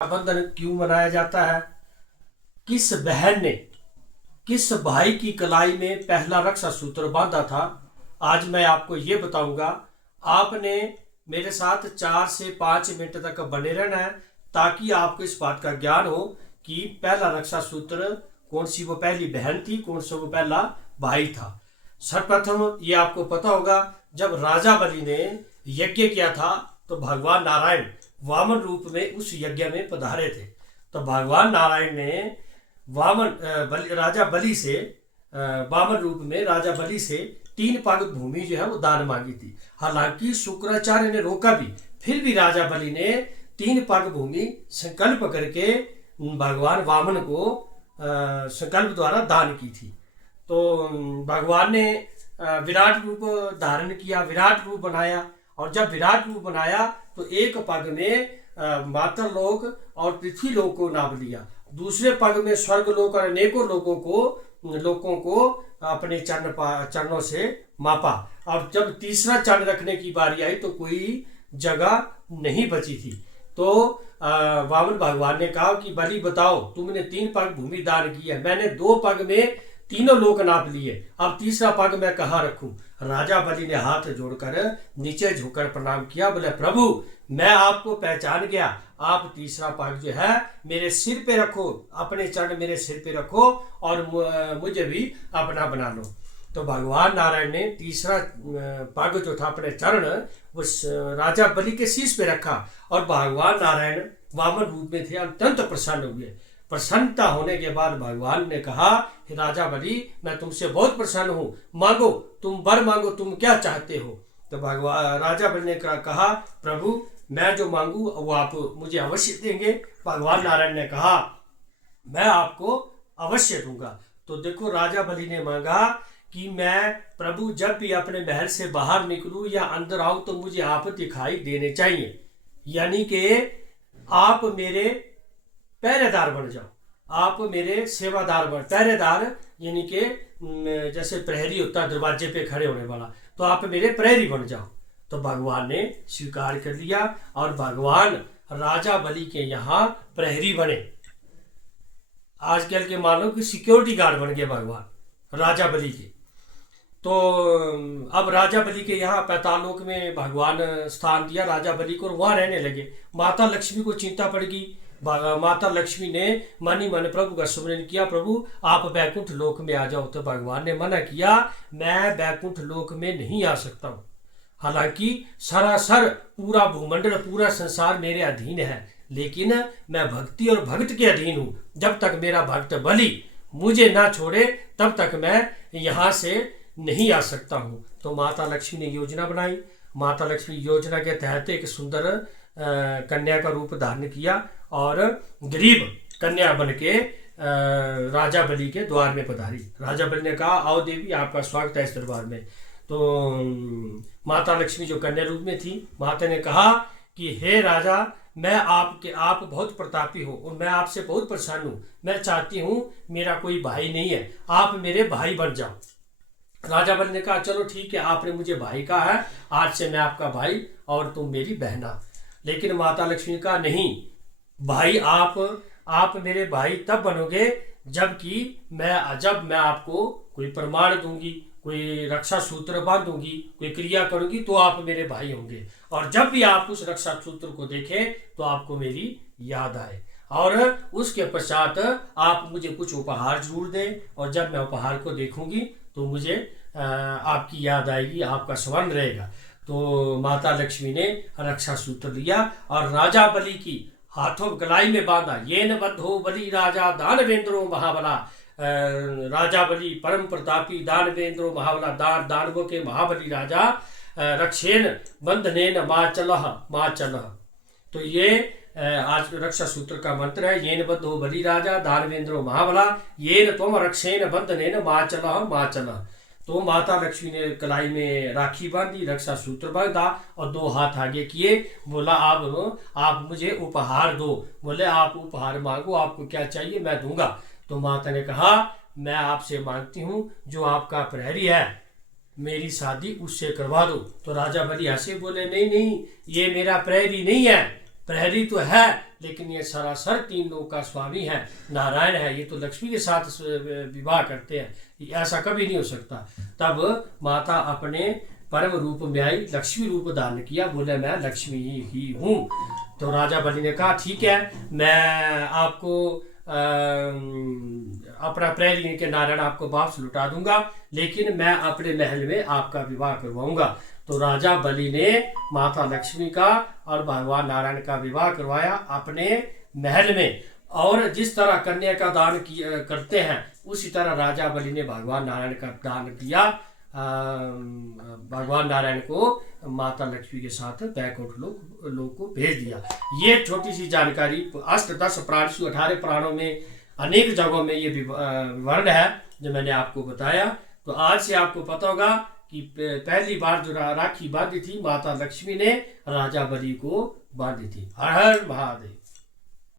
रक्षाबंधन क्यों मनाया जाता है? किस बहन ने किस भाई की कलाई में पहला रक्षा सूत्र बांधा था, आज मैं आपको ये बताऊंगा। आपने मेरे साथ 4 से 5 मिनट तक बने रहना है ताकि आपको इस बात का ज्ञान हो कि पहला रक्षा सूत्र कौन सी वो पहली बहन थी, कौन सा वो पहला भाई था। सर्वप्रथम ये आपको पता होगा, जब राजा बलि ने यज्ञ किया था तो भगवान नारायण वामन रूप में उस यज्ञ में पधारे थे। तो भगवान नारायण ने राजा बलि से वामन रूप में राजा बलि से 3 पग भूमि जो है वो दान मांगी थी। हालांकि शुक्राचार्य ने रोका भी, फिर भी राजा बलि ने 3 पग भूमि संकल्प करके भगवान वामन को संकल्प द्वारा दान की थी। तो भगवान ने विराट रूप धारण किया, विराट रूप बनाया, और जब विराट रूप बनाया तो एक पग में मातर लोक और पृथ्वी लोक को नाप लिया, दूसरे पग में स्वर्ग लोक और अनेकों लोगों को अपने चरणों से मापा। और जब तीसरा चरण रखने की बारी आई तो कोई जगह नहीं बची थी। तो वामन भगवान ने कहा कि बलि बताओ, तुमने 3 पग भूमि दान की है, मैंने 2 पग में तीनों लोक नाप लिए, अब तीसरा पग मैं कहाँ रखूं? राजा बलि ने हाथ जोड़कर नीचे झुककर प्रणाम किया, बोले प्रभु मैं आपको पहचान गया, आप तीसरा पग जो है मेरे सिर पे रखो, अपने चरण मेरे सिर पे रखो और मुझे भी अपना बना लो। तो भगवान नारायण ने तीसरा पग जो था अपने चरण उस राजा बलि के शीश पे रखा, और भगवान नारायण वामन रूप में थे, अत्यंत प्रसन्न हुए। प्रसन्नता होने के बाद भगवान ने कहा, राजा बलि मैं तुमसे बहुत प्रसन्न हूँ, मांगो, तुम वर मांगो, तुम क्या चाहते हो? तो भगवान राजा बलि ने कहा, प्रभु मैं जो मांगू वो आप मुझे अवश्य देंगे। भगवान नारायण ने कहा, मैं आपको अवश्य दूंगा। तो देखो, राजा बलि ने मांगा कि मैं प्रभु जब भी अपने महल से बाहर निकलूं या अंदर आऊं तो मुझे आप दिखाई देने चाहिए, यानी कि आप मेरे पहरेदार बन जाओ, आप मेरे सेवादार बन, पहरेदार यानी कि जैसे प्रहरी होता है दरवाजे पे खड़े होने वाला, तो आप मेरे प्रहरी बन जाओ। तो भगवान ने स्वीकार कर लिया और भगवान राजा बलि के यहाँ प्रहरी बने। आजकल के मानो कि सिक्योरिटी गार्ड बन गए भगवान राजा बलि के। तो अब राजा बलि के यहाँ पैतालोक में भगवान स्थान दिया राजा बलि को, वहां रहने लगे। माता लक्ष्मी को चिंता पड़ गई। माता लक्ष्मी ने मन ही मन प्रभु का सुमिरन किया, प्रभु आप बैकुंठ लोक में आ जाओ। तो भगवान ने मना किया, मैं बैकुंठ लोक में नहीं आ सकता हूँ। हालांकि सरासर पूरा भूमंडल, पूरा संसार मेरे अधीन है, लेकिन मैं भक्ति और भक्त के अधीन हूँ। जब तक मेरा भक्त बलि मुझे ना छोड़े तब तक मैं यहाँ से नहीं आ सकता हूँ। तो माता लक्ष्मी ने योजना बनाई। माता लक्ष्मी योजना के तहत एक सुंदर कन्या का रूप धारण किया और गरीब कन्या बन के राजा बलि के द्वार में पधारी। राजा बलि ने कहा, आओ देवी, आपका स्वागत है इस दरबार में। तो माता लक्ष्मी जो कन्या रूप में थी, माता ने कहा कि हे राजा, आप बहुत प्रतापी हो और मैं आपसे बहुत प्रसन्न हूँ। मैं चाहती हूँ, मेरा कोई भाई नहीं है, आप मेरे भाई बन जाओ। राजा बलि ने कहा, चलो ठीक है, आपने मुझे भाई कहा है, आज से मैं आपका भाई और तुम मेरी बहना। लेकिन माता लक्ष्मी ने कहा, नहीं भाई, आप मेरे भाई तब बनोगे जब मैं आपको कोई प्रमाण दूंगी, कोई रक्षा सूत्र बांधूंगी, कोई क्रिया करूंगी, तो आप मेरे भाई होंगे। और जब भी आप उस रक्षा सूत्र को देखें तो आपको मेरी याद आए, और उसके पश्चात आप मुझे कुछ उपहार जरूर दें, और जब मैं उपहार को देखूंगी तो मुझे आपकी याद आएगी, आपका स्मरण रहेगा। तो माता लक्ष्मी ने रक्षा सूत्र लिया और राजा बलि की हाथों गलाई में बांधा। ये न बद्धो बलि राजा दानवेंद्रो महाबला। राजा बलि परम प्रतापी, दानवेंद्रो महाबला, दानवों के महाबली राजा, रक्षेन बंधनेन मां चलह। तो ये आज रक्षा सूत्र का मंत्र है, येन बद्धो बलि राजा दानवेंद्रो महाबला, येन त्वम रक्षेन बंधनेन मां चलह। तो माता लक्ष्मी ने कलाई में राखी बांधी, रक्षा सूत्र बांधा और 2 हाथ आगे किए, बोला आप मुझे उपहार दो। बोले आप उपहार मांगो, आपको क्या चाहिए मैं दूंगा। तो माता ने कहा, मैं आपसे मांगती हूँ जो आपका प्रहरी है मेरी शादी उससे करवा दो। तो राजा बलि हंसे, बोले नहीं नहीं, ये मेरा प्रहरी नहीं है, प्रहरी तो है लेकिन ये सरासर 3 लोक का स्वामी है, नारायण है, ये तो लक्ष्मी के साथ विवाह करते हैं, ऐसा कभी नहीं हो सकता। तब माता अपने परम रूप में आई, लक्ष्मी रूप धारण किया, बोले मैं लक्ष्मी ही हूँ। तो राजा बलि ने कहा ठीक है, मैं आपको अपना प्रेम के नारायण आपको वापस लुटा दूंगा, लेकिन मैं अपने महल में आपका विवाह करवाऊंगा। तो राजा बलि ने माता लक्ष्मी का और भगवान नारायण का विवाह करवाया अपने महल में। और जिस तरह कन्या का दान करते हैं, उसी तरह राजा बलि ने भगवान नारायण का दान किया। भगवान नारायण को माता लक्ष्मी के साथ बैकुंठ लोक को भेज दिया। ये छोटी सी जानकारी अष्टदश प्राणसु 18 प्राणों में अनेक जगहों में ये विवरण है जो मैंने आपको बताया। तो आज से आपको पता होगा कि पहली बार जो राखी बांधी थी माता लक्ष्मी ने राजा बलि को बांधी थी। हर हर महादेव।